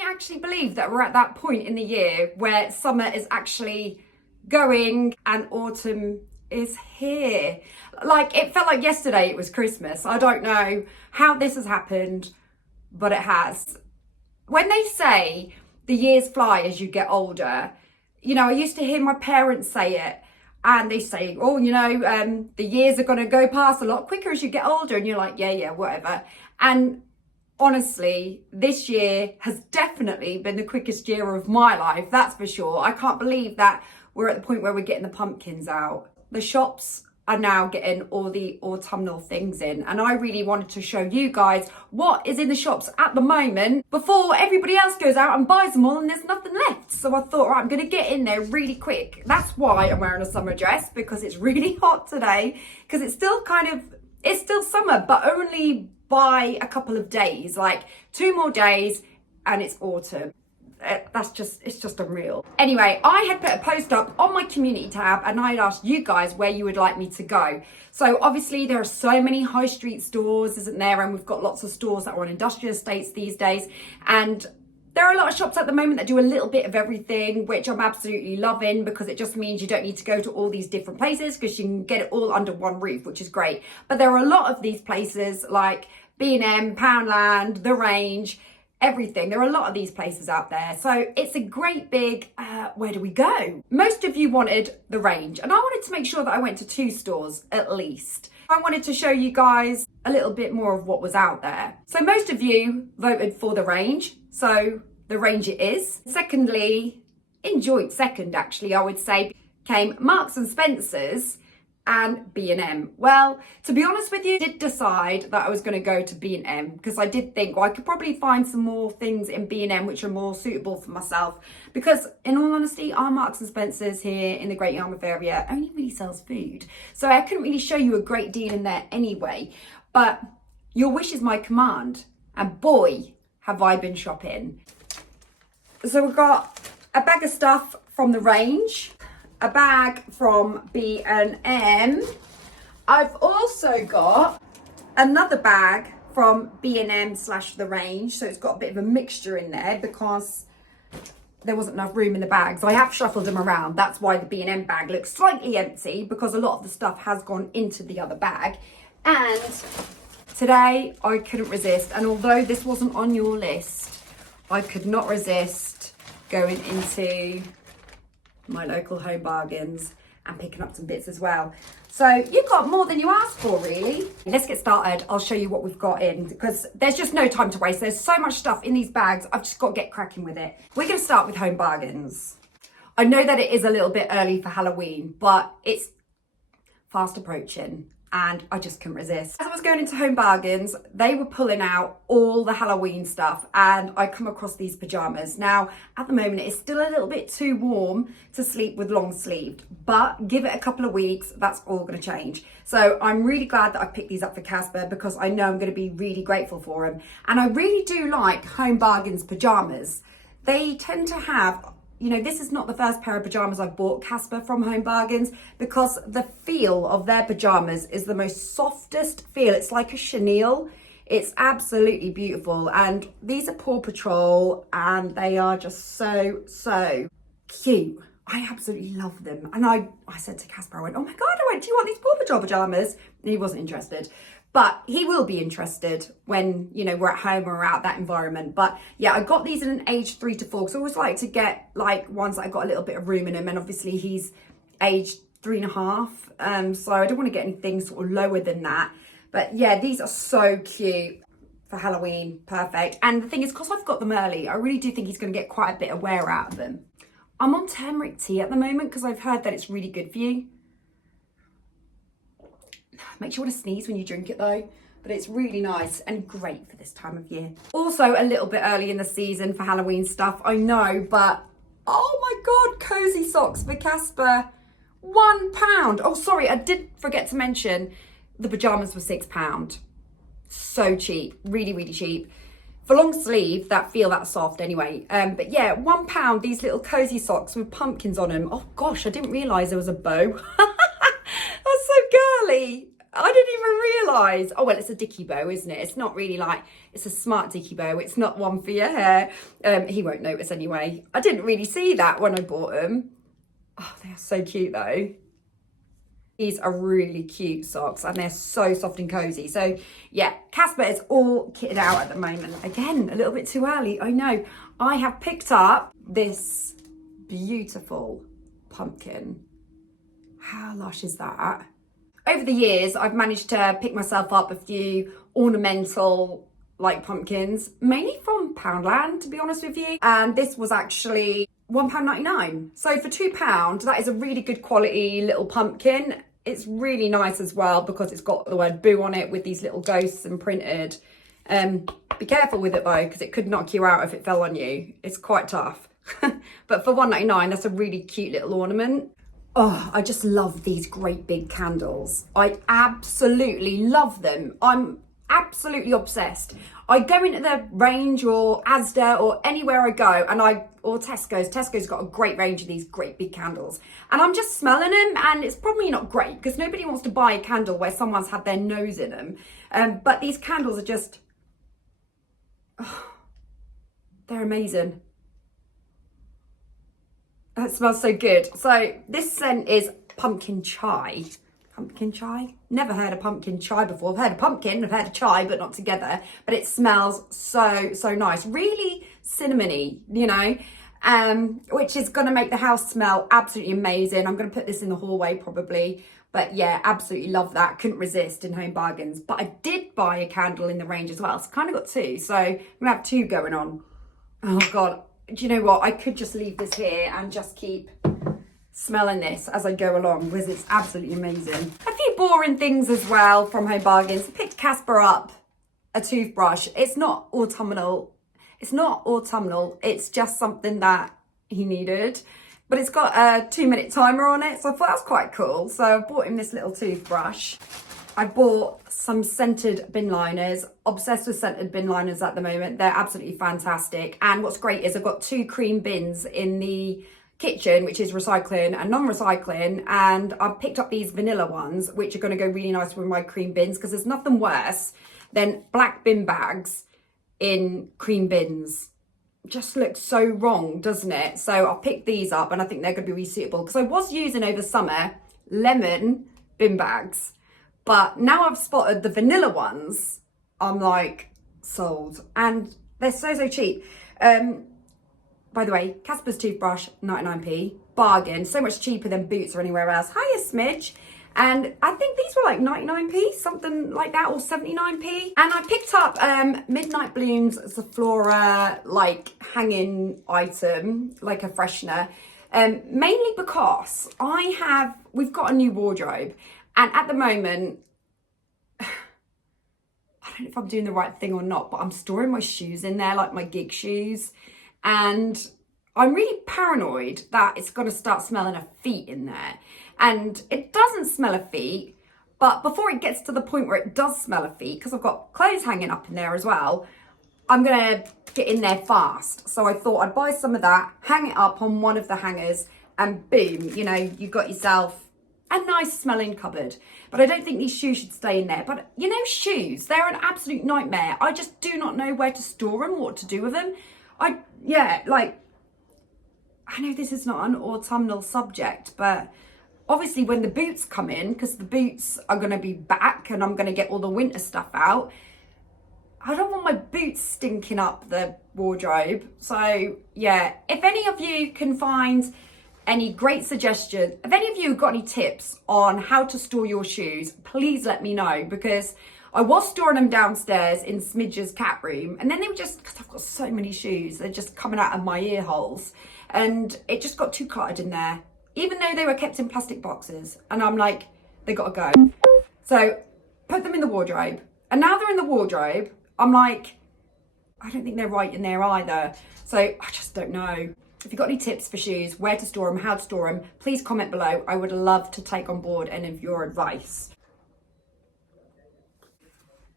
you actually believe that we're at that point in the year where summer is actually going and autumn is here? Like, it felt like yesterday it was Christmas. I don't know how this has happened, but it has. When they say the years fly as you get older, you know, I used to hear my parents say it, and they say, oh, you know, the years are going to go past a lot quicker as you get older. And you're like, yeah, whatever. And honestly, this year has definitely been the quickest year of my life, that's for sure. I can't believe that we're at the point where we're getting the pumpkins out. The shops are now getting all the autumnal things in, and I really wanted to show you guys what is in the shops at the moment before everybody else goes out and buys them all and there's nothing left. So I thought, right, I'm going to get in there really quick. That's why I'm wearing a summer dress, because it's really hot today, because it's still it's still summer, but only by a couple of days, like 2 more days and it's autumn. It's just unreal. Anyway, I had put a post up on my community tab and I had asked you guys where you would like me to go. So obviously there are so many high street stores, isn't there? And we've got lots of stores that are on industrial estates these days. And there are a lot of shops at the moment that do a little bit of everything, which I'm absolutely loving, because it just means you don't need to go to all these different places, because you can get it all under one roof, which is great. But there are a lot of these places like B&M, Poundland, The Range, everything. There are a lot of these places out there. So it's a great big, where do we go? Most of you wanted The Range, and I wanted to make sure that I went to 2 stores at least. I wanted to show you guys a little bit more of what was out there. So most of you voted for The Range, so The Range it is. Secondly, in joint second actually, I would say, came Marks and Spencer's and B&M. Well, to be honest with you, I did decide that I was going to go to B&M, because I did think, well, I could probably find some more things in B&M which are more suitable for myself, because in all honesty, our Marks and Spencer's here in the Great Yarmouth area only really sells food, so I couldn't really show you a great deal in there anyway. But your wish is my command, and boy, have I been shopping. So we've got a bag of stuff from The Range, a bag from B&M. I've also got another bag from B&M / The Range. So it's got a bit of a mixture in there because there wasn't enough room in the bags. I have shuffled them around. That's why the B&M bag looks slightly empty, because a lot of the stuff has gone into the other bag. And today I couldn't resist. And although this wasn't on your list, I could not resist going into my local Home Bargains and picking up some bits as well. So you got more than you asked for, really. Let's get started. I'll show you what we've got in, because there's just no time to waste. There's so much stuff in these bags. I've just got to get cracking with it. We're going to start with Home Bargains. I know that it is a little bit early for Halloween, but it's fast approaching and I just couldn't resist. As I was going into Home Bargains, they were pulling out all the Halloween stuff, and I come across these pajamas. Now, at the moment, it's still a little bit too warm to sleep with long sleeved, but give it a couple of weeks, that's all going to change. So I'm really glad that I picked these up for Casper, because I know I'm going to be really grateful for them. And I really do like Home Bargains pajamas. They tend to have, you know, this is not the first pair of pajamas I've bought Casper from Home Bargains, because the feel of their pajamas is the most softest feel. It's like a chenille. It's absolutely beautiful. And these are Paw Patrol, and they are just so cute. I absolutely love them. And I said to Casper, I went, oh my God, do you want these Paw Patrol pajamas? And he wasn't interested. But he will be interested when, you know, we're at home or we're out that environment. But yeah, I got these in an age 3 to 4, because I always like to get like ones that I got a little bit of room in them. And obviously he's age 3.5. So I don't want to get anything sort of lower than that. But yeah, these are so cute for Halloween. Perfect. And the thing is, because I've got them early, I really do think he's going to get quite a bit of wear out of them. I'm on turmeric tea at the moment, because I've heard that it's really good for you. Makes you want to sneeze when you drink it though, but it's really nice and great for this time of year. Also a little bit early in the season for Halloween stuff, I know, but oh my God, cozy socks for Casper, £1. Oh, sorry, I did forget to mention the pajamas were £6. So cheap, really cheap. For long sleeve, that feel that soft anyway. But yeah, £1, these little cozy socks with pumpkins on them. Oh gosh, I didn't realise there was a bow. That's so girly. I didn't even realise. Oh, well, it's a dicky bow, isn't it? It's not really like, it's a smart dicky bow. It's not one for your hair. He won't notice anyway. I didn't really see that when I bought them. Oh, they are so cute though. These are really cute socks and they're so soft and cozy. So yeah, Casper is all kitted out at the moment. Again, a little bit too early, I know. I have picked up this beautiful pumpkin. How lush is that? Over the years, I've managed to pick myself up a few ornamental like pumpkins, mainly from Poundland, to be honest with you. And this was actually £1.99. So for £2, that is a really good quality little pumpkin. It's really nice as well because it's got the word boo on it with these little ghosts imprinted. Be careful with it though, because it could knock you out if it fell on you. It's quite tough. But for £1.99, that's a really cute little ornament. Oh, I just love these great big candles. I absolutely love them. I'm absolutely obsessed. I go into the range or Asda or anywhere I go or Tesco's got a great range of these great big candles. And I'm just smelling them and it's probably not great because nobody wants to buy a candle where someone's had their nose in them. But these candles are just, they're amazing. That smells so good. So this scent is pumpkin chai. Pumpkin chai? Never heard of pumpkin chai before. I've heard of pumpkin, I've heard of chai, but not together. But it smells so nice. Really cinnamony, you know, which is going to make the house smell absolutely amazing. I'm going to put this in the hallway probably. But yeah, absolutely love that. Couldn't resist in Home Bargains. But I did buy a candle in the range as well. So kind of got two. So I'm going to have two going on. Oh God. Do you know what? I could just leave this here and just keep smelling this as I go along because it's absolutely amazing. A few boring things as well from Home Bargains. I picked Casper up a toothbrush. It's not autumnal. It's just something that he needed. But it's got a 2-minute timer on it. So I thought that was quite cool. So I bought him this little toothbrush. I bought some scented bin liners. Obsessed with scented bin liners at the moment. They're absolutely fantastic. And what's great is I've got 2 cream bins in the kitchen, which is recycling and non-recycling. And I've picked up these vanilla ones, which are going to go really nice with my cream bins because there's nothing worse than black bin bags in cream bins. Just looks so wrong, doesn't it? So I picked these up and I think they're going to be really suitable because I was using over summer lemon bin bags. But now I've spotted the vanilla ones, I'm like, sold. And they're so cheap. By the way, Casper's toothbrush, 99p. Bargain. So much cheaper than Boots or anywhere else. Hiya, smidge. And I think these were like 99p, something like that, or 79p. And I picked up Midnight Bloom's Zaflora, like, hanging item, like a freshener. Mainly because we've got a new wardrobe. And at the moment, I don't know if I'm doing the right thing or not, but I'm storing my shoes in there, like my gig shoes. And I'm really paranoid that it's going to start smelling of feet in there. And it doesn't smell of feet, but before it gets to the point where it does smell of feet, because I've got clothes hanging up in there as well, I'm going to get in there fast. So I thought I'd buy some of that, hang it up on one of the hangers, and boom, you know, you've got yourself a nice smelling cupboard. But I don't think these shoes should stay in there. But you know, shoes, they're an absolute nightmare. I just do not know where to store them, what to do with them. I know this is not an autumnal subject, but obviously when the boots come in, because the boots are going to be back and I'm going to get all the winter stuff out, I don't want my boots stinking up the wardrobe. So yeah, if any of you can find any great suggestions, if any of you have got any tips on how to store your shoes, please let me know, because I was storing them downstairs in Smidge's cat room, and then they were just, because I've got so many shoes, they're just coming out of my ear holes, and it just got too cluttered in there, even though they were kept in plastic boxes. And I'm like, they gotta go. So put them in the wardrobe, and now they're in the wardrobe, I'm like, I don't think they're right in there either. So I just don't know. If you've got any tips for shoes, where to store them, how to store them, please comment below. I would love to take on board any of your advice.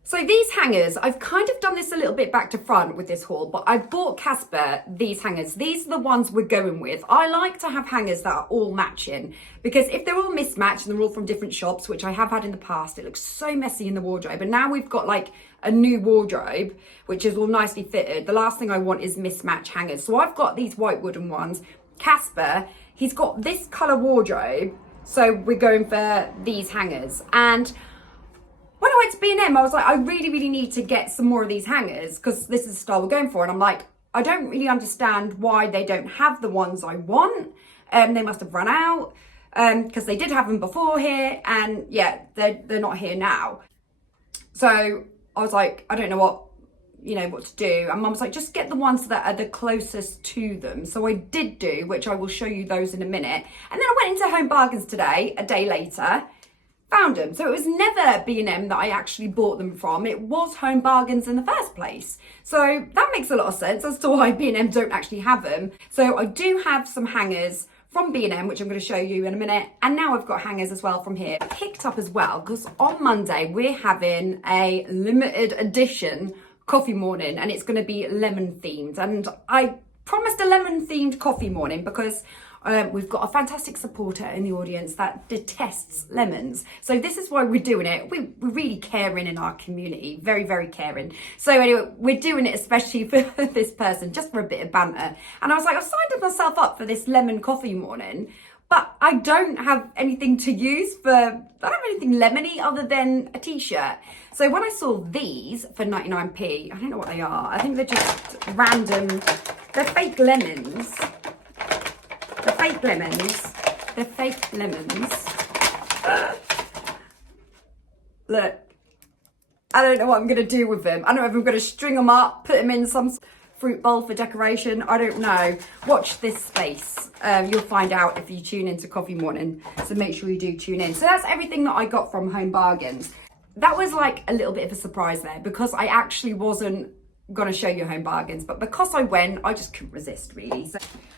So these hangers, I've kind of done this a little bit back to front with this haul, but I bought Casper these hangers. These are the ones we're going with. I like to have hangers that are all matching, because if they're all mismatched and they're all from different shops, which I have had in the past, it looks so messy in the wardrobe. And now we've got like a new wardrobe, which is all nicely fitted. The last thing I want is mismatch hangers. So I've got these white wooden ones. Casper, he's got this colour wardrobe, so we're going for these hangers. And when I went to B&M, I was like, I really need to get some more of these hangers, because this is the style we're going for. And I'm like, I don't really understand why they don't have the ones I want. They must have run out, because they did have them before here, and yeah, they're not here now. So I was like, I don't know what to do. And Mum was like, just get the ones that are the closest to them. So I did do, which I will show you those in a minute. And then I went into Home Bargains today, a day later, found them. So it was never B&M that I actually bought them from. It was Home Bargains in the first place. So that makes a lot of sense as to why B&M don't actually have them. So I do have some hangers from B&M, which I'm going to show you in a minute. And now I've got hangers as well from here. I picked up as well, because on Monday we're having a limited edition coffee morning, and it's going to be lemon themed. And I promised a lemon themed coffee morning because we've got a fantastic supporter in the audience that detests lemons. So this is why we're doing it. We're really caring in our community, very caring. So anyway, we're doing it especially for this person, just for a bit of banter. And I was like, I've signed myself up for this lemon coffee morning, but I don't have anything to use for, I don't have anything lemony other than a t-shirt. So when I saw these for 99p, I don't know what they are. I think they're just random, they're fake lemons. They're fake lemons. They're fake lemons. Look, I don't know what I'm going to do with them. I don't know if I'm going to string them up, put them in some fruit bowl for decoration. I don't know. Watch this space. You'll find out if you tune into Coffee Morning. So make sure you do tune in. So that's everything that I got from Home Bargains. That was like a little bit of a surprise there, because I actually wasn't going to show you Home Bargains, but because I went, I just couldn't resist really. So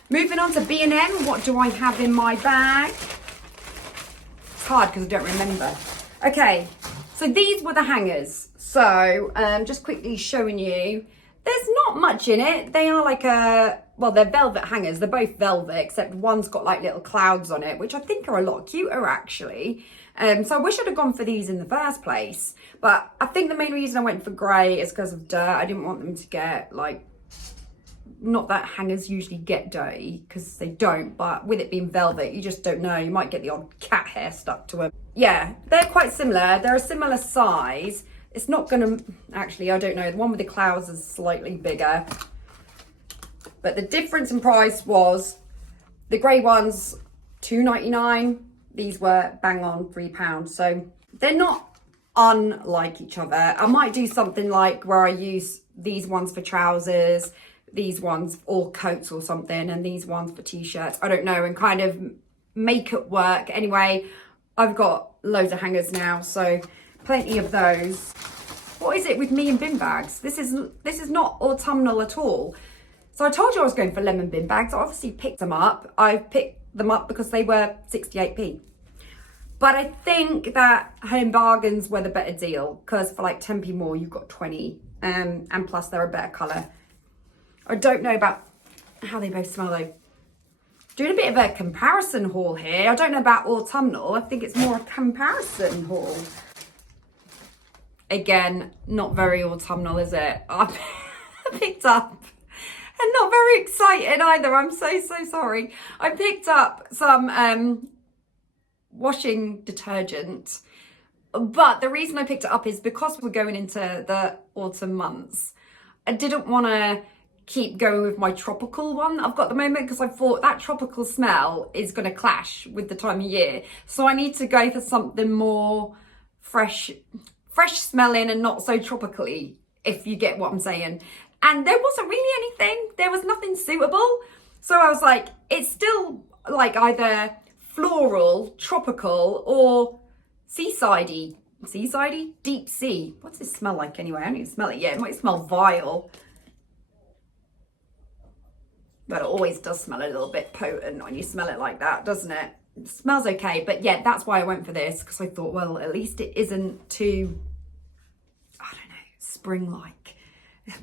moving on to B&M, what do I have in my bag? It's hard because I don't remember. Okay, so these were the hangers. So just quickly showing you, there's not much in it. They are like they're velvet hangers. They're both velvet, except one's got like little clouds on it, which I think are a lot cuter actually. So I wish I'd have gone for these in the first place. But I think the main reason I went for grey is because of dirt. I didn't want them to get like, not that hangers usually get dirty, because they don't, but with it being velvet, you just don't know. You might get the odd cat hair stuck to them. Yeah, they're quite similar. They're a similar size. It's not gonna, actually, I don't know. The one with the clouds is slightly bigger. But the difference in price was the grey ones, £2.99. These were bang on £3. So they're not unlike each other. I might do something like where I use these ones for trousers, these ones or coats or something, and these ones for t-shirts. I don't know, and kind of make it work. Anyway, I've got loads of hangers now, so plenty of those. What is it with me and bin bags? This is not autumnal at all. So I told you I was going for lemon bin bags. I obviously picked them up. I picked them up because they were 68p. But I think that Home Bargains were the better deal, because for like 10p more, you've got 20. And plus they're a better colour. I don't know about how they both smell though. Doing a bit of a comparison haul here. I don't know about autumnal. I think it's more a comparison haul. Again, not very autumnal, is it? I picked up, and not very excited either. I'm so sorry. I picked up some washing detergent, but the reason I picked it up is because we're going into the autumn months. I didn't want to keep going with my tropical one that I've got at the moment, because I thought that tropical smell is going to clash with the time of year. So I need to go for something more fresh smelling and not so tropically, if you get what I'm saying. And there wasn't really anything. There was nothing suitable. So I was like, it's still like either floral, tropical, or seasidey. Seasidey? Deep sea. What's it smell like anyway? I don't even smell it yet. It might smell vile. But it always does smell a little bit potent when you smell it like that, doesn't it? It smells okay. But yeah, that's why I went for this, because I thought, well, at least it isn't too, I don't spring-like.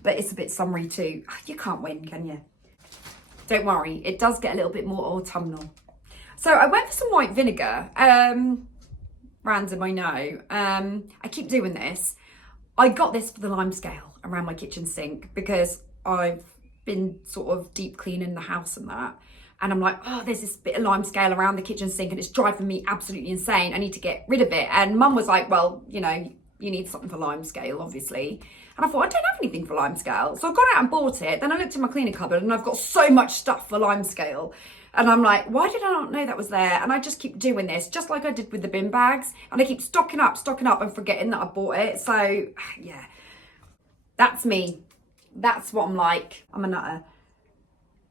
But it's a bit summery too. You can't win, can you? Don't worry, it does get a little bit more autumnal. So I went for some white vinegar. Random, I know. I keep doing this. I got this for the lime scale around my kitchen sink because I've been sort of deep cleaning the house and that. And I'm like, oh, there's this bit of lime scale around the kitchen sink and it's driving me absolutely insane. I need to get rid of it. And Mum was like, well, you know, you need something for lime scale, obviously. And I thought, I don't have anything for lime scale. So I got out and bought it. Then I looked in my cleaning cupboard and I've got so much stuff for lime scale. And I'm like, why did I not know that was there? And I just keep doing this, just like I did with the bin bags. And I keep stocking up and forgetting that I bought it. So yeah, that's me. That's what I'm like. I'm a nutter.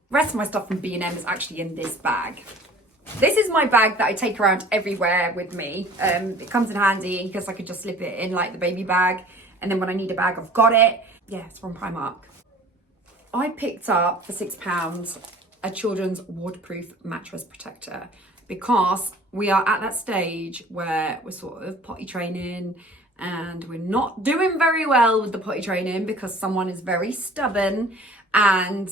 The rest of my stuff from B&M is actually in this bag. This is my bag that I take around everywhere with me. It comes in handy because I could just slip it in like the baby bag. And then when I need a bag, I've got it. Yeah, it's from Primark. I picked up for £6 a children's waterproof mattress protector because we are at that stage where we're sort of potty training and we're not doing very well with the potty training because someone is very stubborn. And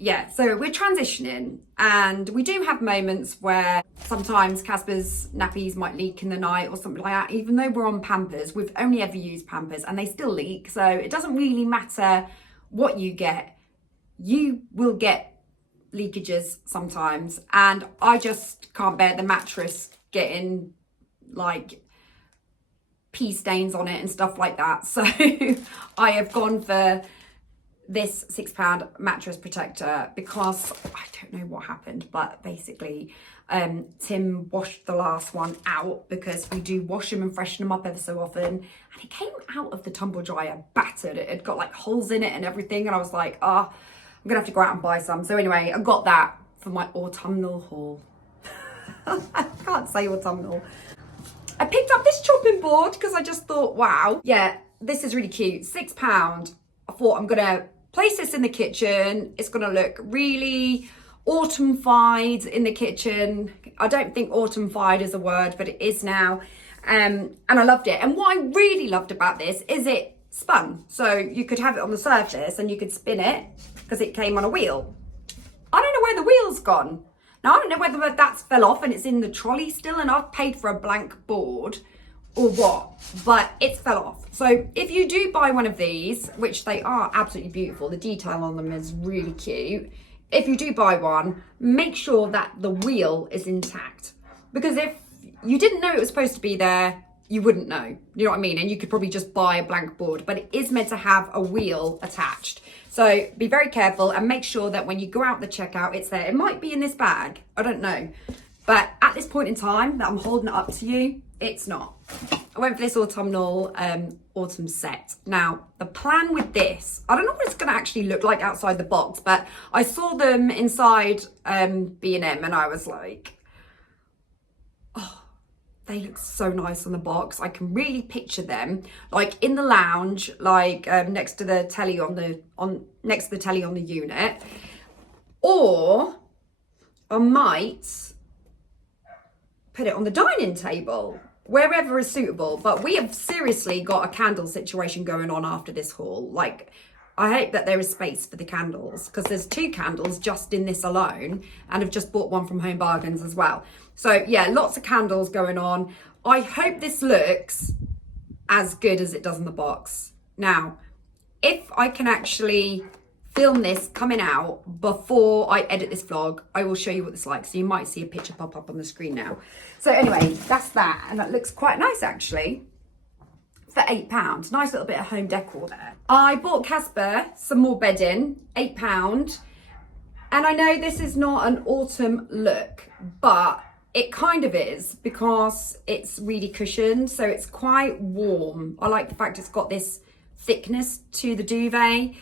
yeah, so we're transitioning and we do have moments where sometimes Casper's nappies might leak in the night or something like that. Even though we're on Pampers, we've only ever used Pampers and they still leak. So it doesn't really matter what you get. You will get leakages sometimes. And I just can't bear the mattress getting like pee stains on it and stuff like that. So I have gone for this £6 mattress protector because I don't know what happened, but basically Tim washed the last one out because we do wash them and freshen them up ever so often, and it came out of the tumble dryer battered. It had got like holes in it and everything, and I was like, oh, I'm gonna have to go out and buy some. So anyway, I got that for my autumnal haul. I can't say autumnal. I picked up this chopping board because I just thought, wow, yeah, this is really cute. £6. I thought I'm gonna place this in the kitchen. It's gonna look really autumnified in the kitchen. I don't think autumnified is a word, but it is now. And I loved it. And what I really loved about this is it spun. So you could have it on the surface and you could spin it because it came on a wheel. I don't know where the wheel's gone. Now, I don't know whether that's fell off and it's in the trolley still and I've paid for a blank board or what, but it's fell off. So if you do buy one of these, which they are absolutely beautiful, the detail on them is really cute. If you do buy one, make sure that the wheel is intact, because if you didn't know it was supposed to be there, you wouldn't know, you know what I mean? And you could probably just buy a blank board, but it is meant to have a wheel attached. So be very careful and make sure that when you go out the checkout, it's there. It might be in this bag, I don't know. But at this point in time that I'm holding it up to you, it's not. I went for this autumnal autumn set. Now, the plan with this, I don't know what it's gonna actually look like outside the box, but I saw them inside B&M and I was like, oh, they look so nice on the box. I can really picture them like in the lounge, like next to the telly on the unit. Or I might put it on the dining table, wherever is suitable. But we have seriously got a candle situation going on after this haul. Like, I hope that there is space for the candles because there's 2 candles just in this alone, and I've just bought one from Home Bargains as well. So yeah, lots of candles going on. I hope this looks as good as it does in the box. Now, if I can actually film this coming out before I edit this vlog, I will show you what it's like. So you might see a picture pop up on the screen now. So anyway, that's that. And that looks quite nice actually for £8. Nice little bit of home decor there. I bought Casper some more bedding, £8. And I know this is not an autumn look, but it kind of is because it's really cushioned. So it's quite warm. I like the fact it's got this thickness to the duvet.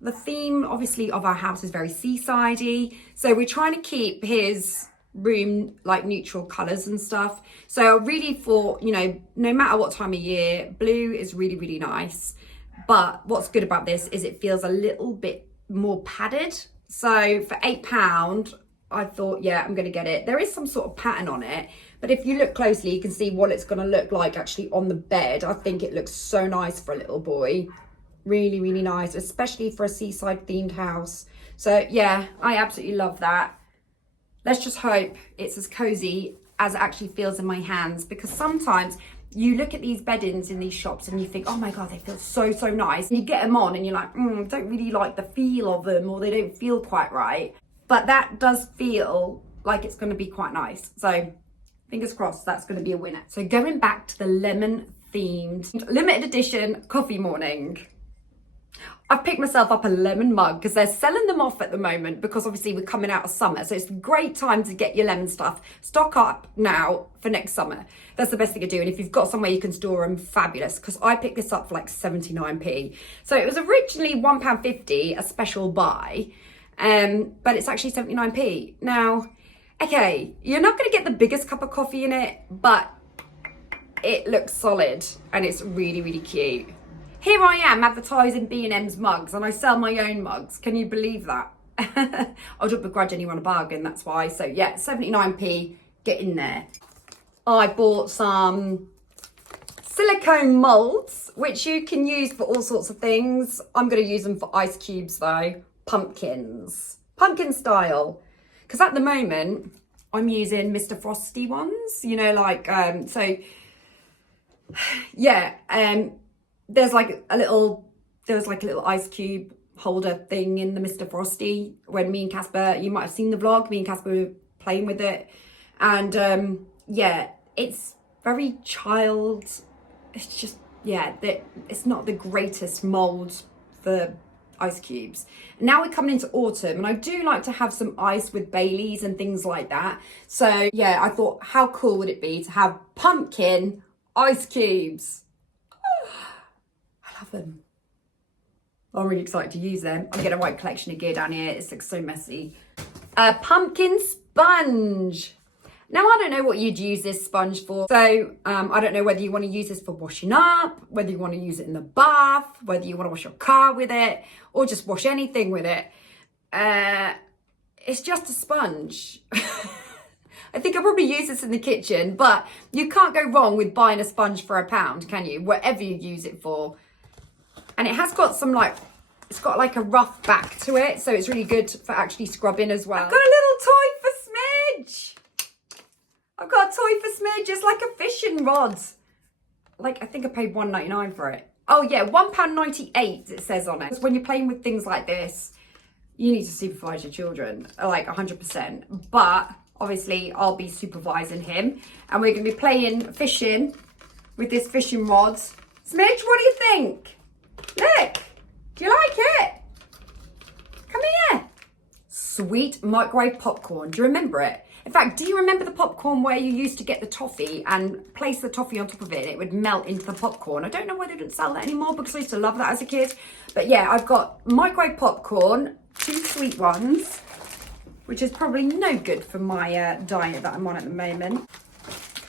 The theme, obviously, of our house is very seasidey. So we're trying to keep his room like neutral colours and stuff. So I really thought, you know, no matter what time of year, blue is really, really nice. But what's good about this is it feels a little bit more padded. So for £8, I thought, yeah, I'm going to get it. There is some sort of pattern on it. But if you look closely, you can see what it's going to look like actually on the bed. I think it looks so nice for a little boy. Really, really nice, especially for a seaside themed house. So yeah, I absolutely love that. Let's just hope it's as cozy as it actually feels in my hands, because sometimes you look at these beddings in these shops and you think, oh my God, they feel so, so nice. You get them on and you're like, don't really like the feel of them, or they don't feel quite right. But that does feel like it's going to be quite nice. So fingers crossed that's going to be a winner. So going back to the lemon themed limited edition coffee morning. I've picked myself up a lemon mug because they're selling them off at the moment, because obviously we're coming out of summer. So it's a great time to get your lemon stuff. Stock up now for next summer. That's the best thing to do. And if you've got somewhere you can store them, fabulous. Because I picked this up for like 79p. So it was originally £1.50, a special buy. But it's actually 79p. Now, okay, you're not going to get the biggest cup of coffee in it, but it looks solid and it's really, really cute. Here I am advertising B&M's mugs, and I sell my own mugs. Can you believe that? I don't begrudge anyone a bargain, that's why. So yeah, 79p, get in there. I bought some silicone molds, which you can use for all sorts of things. I'm going to use them for ice cubes though. Pumpkins. Pumpkin style. Because at the moment, I'm using Mr. Frosty ones. You know, like, there's like a little ice cube holder thing in the Mr. Frosty. When me and Casper, you might have seen the vlog, me and Casper were playing with it. And yeah, it's very child. It's just, yeah, it's not the greatest mold for ice cubes. Now we're coming into autumn, and I do like to have some ice with Baileys and things like that. So yeah, I thought, how cool would it be to have pumpkin ice cubes? I love them. I'm really excited to use them. I'm getting a white collection of gear down here. It looks so messy. A pumpkin sponge. Now, I don't know what you'd use this sponge for. So I don't know whether you want to use this for washing up, whether you want to use it in the bath, whether you want to wash your car with it, or just wash anything with it. It's just a sponge. I think I'll probably use this in the kitchen, but you can't go wrong with buying a sponge for £1, can you? Whatever you use it for. And it has got some it's got like a rough back to it. So it's really good for actually scrubbing as well. I've got a little toy for Smidge. I've got a toy for Smidge. It's like a fishing rod. Like, I think I paid £1.99 for it. Oh yeah, £1.98 it says on it. When you're playing with things like this, you need to supervise your children, like 100%. But obviously I'll be supervising him, and we're going to be playing fishing with this fishing rod. Smidge, what do you think? Look, do you like it? Come here. Sweet microwave popcorn. Do you remember it? In fact, do you remember the popcorn where you used to get the toffee and place the toffee on top of it and it would melt into the popcorn? I don't know why they don't sell that anymore, because I used to love that as a kid. But yeah, I've got microwave popcorn, 2 sweet ones, which is probably no good for my diet that I'm on at the moment.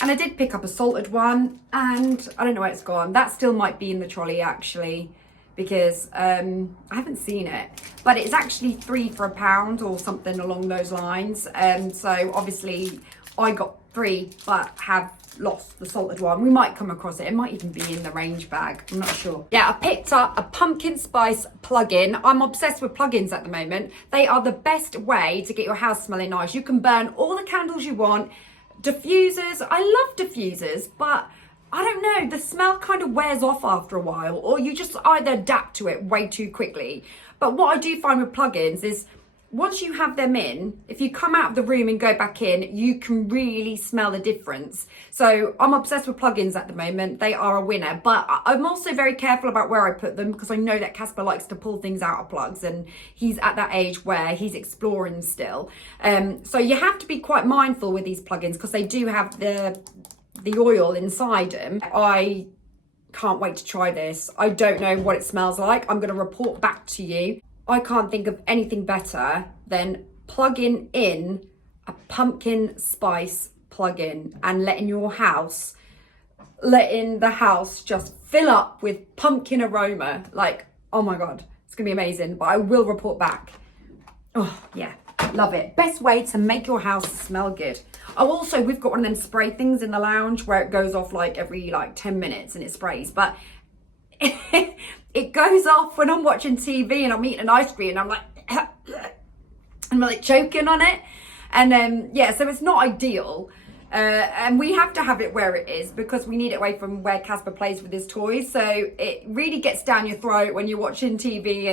And I did pick up a salted one, and I don't know where it's gone. That still might be in the trolley actually, because I haven't seen it. But it's actually 3 for £1 or something along those lines. So obviously I got 3, but have lost the salted one. We might come across it. It might even be in the range bag. I'm not sure. Yeah, I picked up a pumpkin spice plug-in. I'm obsessed with plug-ins at the moment. They are the best way to get your house smelling nice. You can burn all the candles you want. Diffusers. I love diffusers, but I don't know, the smell kind of wears off after a while, or you just either adapt to it way too quickly. But what I do find with plugins is once you have them in, if you come out of the room and go back in, you can really smell the difference. So I'm obsessed with plugins at the moment. They are a winner, but I'm also very careful about where I put them, because I know that Casper likes to pull things out of plugs, and he's at that age where he's exploring still. So you have to be quite mindful with these plugins, because they do have the oil inside them. I can't wait to try this. I don't know what it smells like. I'm going to report back to you. I can't think of anything better than plugging in a pumpkin spice plug-in and letting the house just fill up with pumpkin aroma. Like, oh my God, it's going to be amazing. But I will report back. Oh yeah, love it. Best way to make your house smell good. Oh, also, we've got one of them spray things in the lounge where it goes off like every 10 minutes and it sprays. But it goes off when I'm watching TV and I'm eating an ice cream and I'm like choking on it. And yeah, so it's not ideal. And we have to have it where it is because we need it away from where Casper plays with his toys. So it really gets down your throat when you're watching TV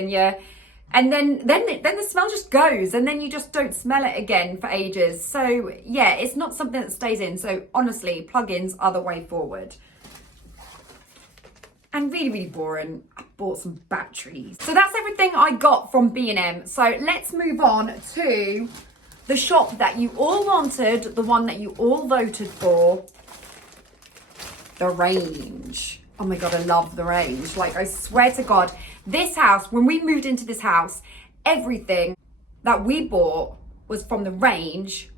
and then the smell just goes and then you just don't smell it again for ages. So yeah, it's not something that stays in. So honestly, plug-ins are the way forward. And really, really boring. I bought some batteries. So that's everything I got from B&M. So let's move on to the shop that you all wanted, the one that you all voted for, the range. Oh my God, I love the range. Like, I swear to God, this house, when we moved into this house, everything that we bought was from the range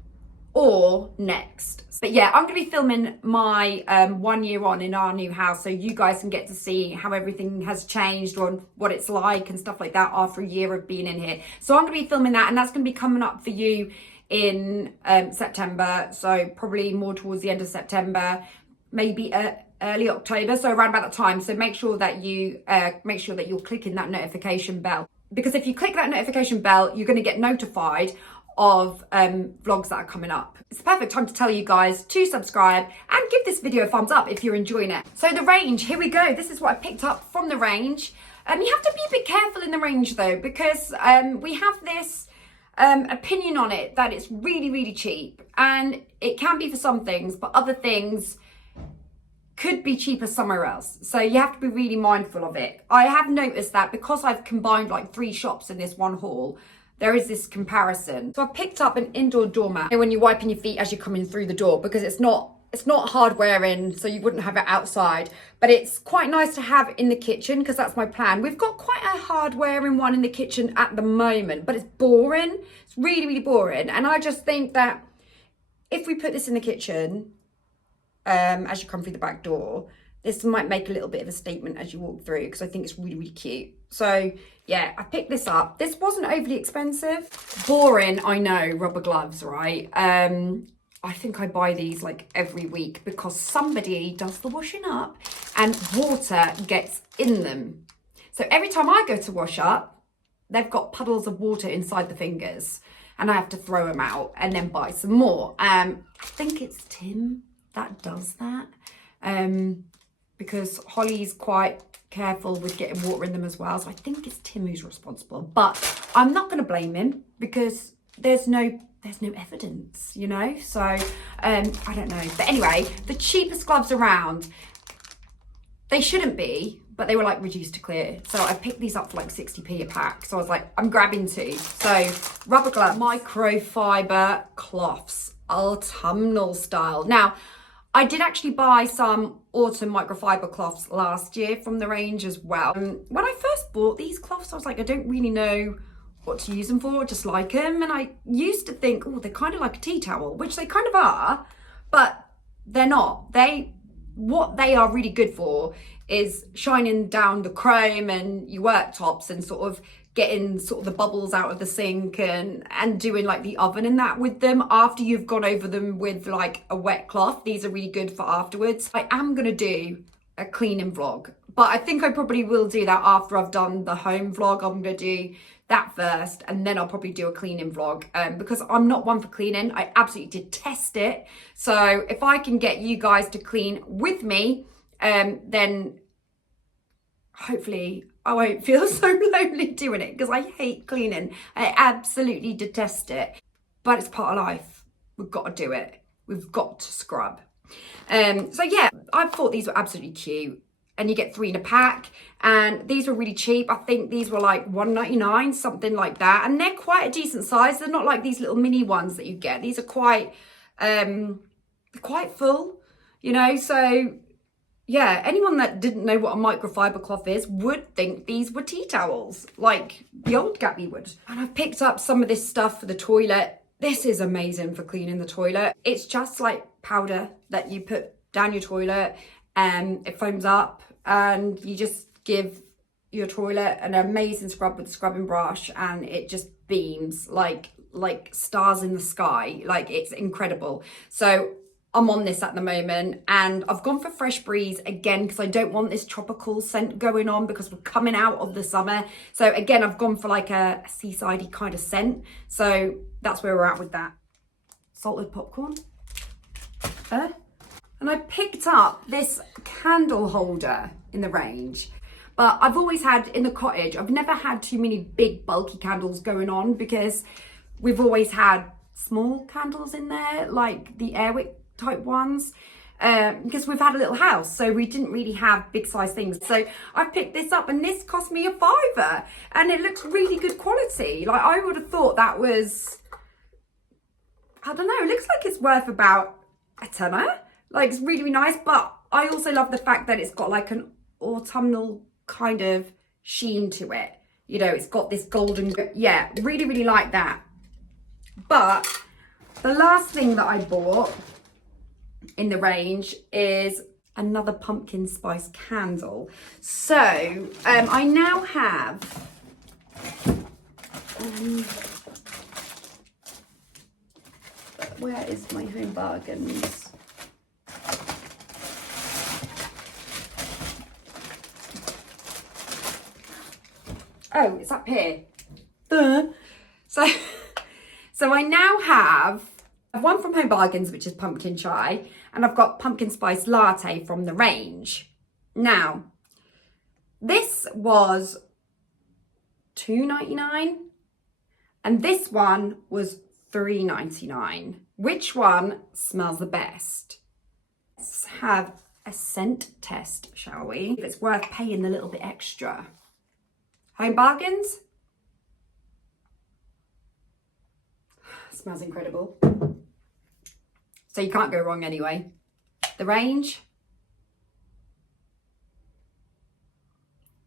or Next. But yeah, I'm gonna be filming my 1 year on in our new house so you guys can get to see how everything has changed or what it's like and stuff like that after a year of being in here. So I'm gonna be filming that and that's gonna be coming up for you in September. So probably more towards the end of September, maybe early October, so around about that time. So make sure that you're clicking that notification bell, because if you click that notification bell, you're going to get notified of vlogs that are coming up. It's the perfect time to tell you guys to subscribe and give this video a thumbs up if you're enjoying it. So the range, here we go. This is what I picked up from the range. You have to be a bit careful in the range though, because we have this opinion on it that it's really, really cheap, and it can be for some things, but other things could be cheaper somewhere else. So you have to be really mindful of it. I have noticed that because I've combined like 3 shops in this one haul, there is this comparison. So I picked up an indoor doormat when you're wiping your feet as you're coming through the door, because it's not hard wearing, so you wouldn't have it outside, but it's quite nice to have in the kitchen because that's my plan. We've got quite a hard wearing one in the kitchen at the moment, but it's boring. It's really, really boring. And I just think that if we put this in the kitchen, as you come through the back door, this might make a little bit of a statement as you walk through, because I think it's really, really cute. So yeah, I picked this up. This wasn't overly expensive. Boring, I know, rubber gloves, right? I think I buy these like every week because somebody does the washing up and water gets in them. So every time I go to wash up, they've got puddles of water inside the fingers and I have to throw them out and then buy some more. I think it's Tim that does that, because Holly's quite careful with getting water in them as well. So I think it's Tim who's responsible, but I'm not going to blame him because there's no evidence, you know? So, I don't know. But anyway, the cheapest gloves around, they shouldn't be, but they were like reduced to clear. So I picked these up for like 60p a pack. So I was like, I'm grabbing 2. So rubber gloves, microfiber cloths, autumnal style. Now, I did actually buy some autumn microfiber cloths last year from the range as well. When I first bought these cloths, I was like, I don't really know what to use them for, just like them. And I used to think, oh, they're kind of like a tea towel, which they kind of are, but they're not. What they are really good for is shining down the chrome and your worktops and sort of getting sort of the bubbles out of the sink and doing like the oven and that with them after you've gone over them with like a wet cloth. These are really good for afterwards. I am going to do a cleaning vlog, but I think I probably will do that after I've done the home vlog. I'm going to do that first and then I'll probably do a cleaning vlog, because I'm not one for cleaning. I absolutely detest it. So if I can get you guys to clean with me, then hopefully I won't feel so lonely doing it, because I hate cleaning. I absolutely detest it, but it's part of life. We've got to do it. We've got to scrub. So yeah, I thought these were absolutely cute. And you get 3 in a pack, and these were really cheap. I think these were like $1.99, something like that. And they're quite a decent size. They're not like these little mini ones that you get. These are quite full, you know. So yeah, anyone that didn't know what a microfiber cloth is would think these were tea towels, like the old Gabby would. And I've picked up some of this stuff for the toilet. This is amazing for cleaning the toilet. It's just like powder that you put down your toilet and it foams up, and you just give your toilet an amazing scrub with a scrubbing brush and it just beams like stars in the sky. Like, it's incredible. So I'm on this at the moment, and I've gone for Fresh Breeze again because I don't want this tropical scent going on because we're coming out of the summer. So again, I've gone for like a seasidey kind of scent. So that's where we're at with that. Salted popcorn. And I picked up this candle holder in the range. But I've always had in the cottage, I've never had too many big bulky candles going on because we've always had small candles in there, like the Airwick type ones, because we've had a little house, so we didn't really have big size things. So I picked this up, and this cost me £5, and it looks really good quality. Like, I would have thought that was, I don't know, it looks like it's worth about a tenner. Like, it's really, really nice, but I also love the fact that it's got like an autumnal kind of sheen to it. You know, it's got this golden, yeah, really, really like that. But the last thing that I bought in the range is another pumpkin spice candle. So I now have where is my Home Bargains? Oh, it's up here. So I now have one from Home Bargains, which is pumpkin chai, and I've got pumpkin spice latte from the range. Now, this was $2.99, and this one was $3.99. Which one smells the best? Let's have a scent test, shall we? If it's worth paying the little bit extra. Home Bargains. Smells incredible. So you can't go wrong anyway. The range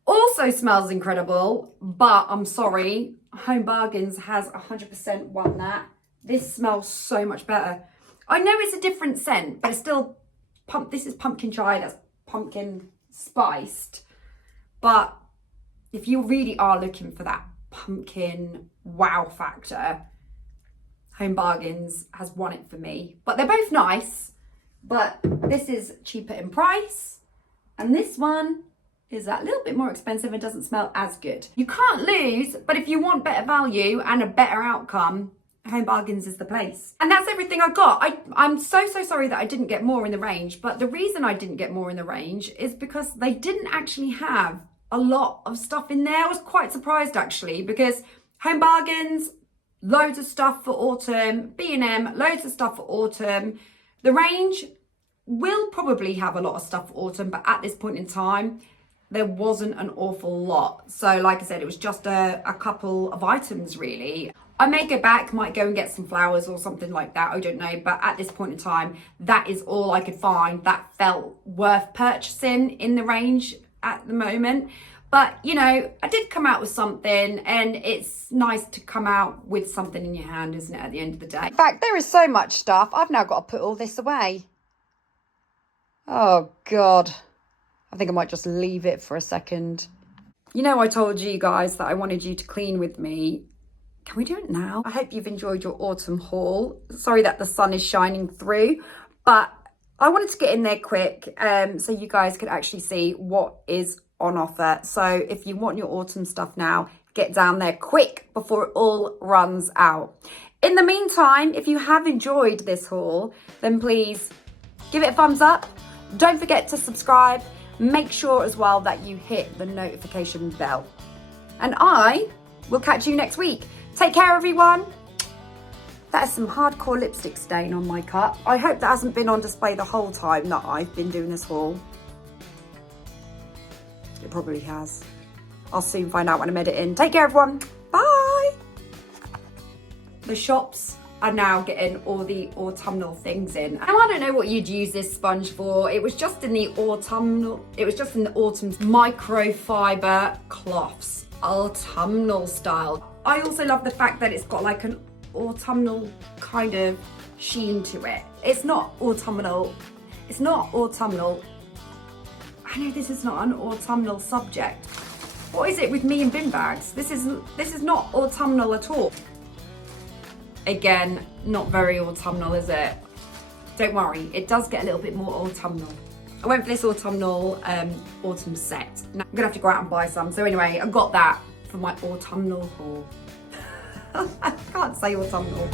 also smells incredible, but I'm sorry, Home Bargains has 100% won that. This smells so much better. I know it's a different scent, but it's still this is pumpkin chai, that's pumpkin spiced. But if you really are looking for that pumpkin wow factor, Home Bargains has won it for me. But they're both nice, but this is cheaper in price, and this one is a little bit more expensive and doesn't smell as good. You can't lose, but if you want better value and a better outcome, Home Bargains is the place. And that's everything I got. I'm so sorry that I didn't get more in the range, but the reason I didn't get more in the range is because they didn't actually have a lot of stuff in there. I was quite surprised actually, because Home Bargains, loads of stuff for autumn. B&M, loads of stuff for autumn. The range will probably have a lot of stuff for autumn, but at this point in time, there wasn't an awful lot. So like I said, it was just a couple of items really. I may go back, might go and get some flowers or something like that, I don't know. But at this point in time, that is all I could find that felt worth purchasing in the range at the moment. But, you know, I did come out with something, and it's nice to come out with something in your hand, isn't it, at the end of the day? In fact, there is so much stuff. I've now got to put all this away. Oh, God. I think I might just leave it for a second. You know, I told you guys that I wanted you to clean with me. Can we do it now? I hope you've enjoyed your autumn haul. Sorry that the sun is shining through, but I wanted to get in there quick so you guys could actually see what is on offer. So if you want your autumn stuff now, get down there quick before it all runs out. In the meantime, if you have enjoyed this haul, then please give it a thumbs up. Don't forget to subscribe. Make sure as well that you hit the notification bell. And I will catch you next week. Take care, everyone. That is some hardcore lipstick stain on my cup. I hope that hasn't been on display the whole time that I've been doing this haul. It probably has. I'll soon find out when I'm editing. Take care, everyone. Bye. The shops are now getting all the autumnal things in. And I don't know what you'd use this sponge for. It was just in the autumnal, autumn's microfiber cloths, autumnal style. I also love the fact that it's got like an autumnal kind of sheen to it. It's not autumnal. It's not autumnal. I know this is not an autumnal subject. What is it with me and bin bags? This is not autumnal at all. Again, not very autumnal, is it? don't worry, it does get a little bit more autumnal. I went for this autumnal autumn set. Now, I'm gonna have to go out and buy some. So anyway, I got that for my autumnal haul. I can't say autumnal.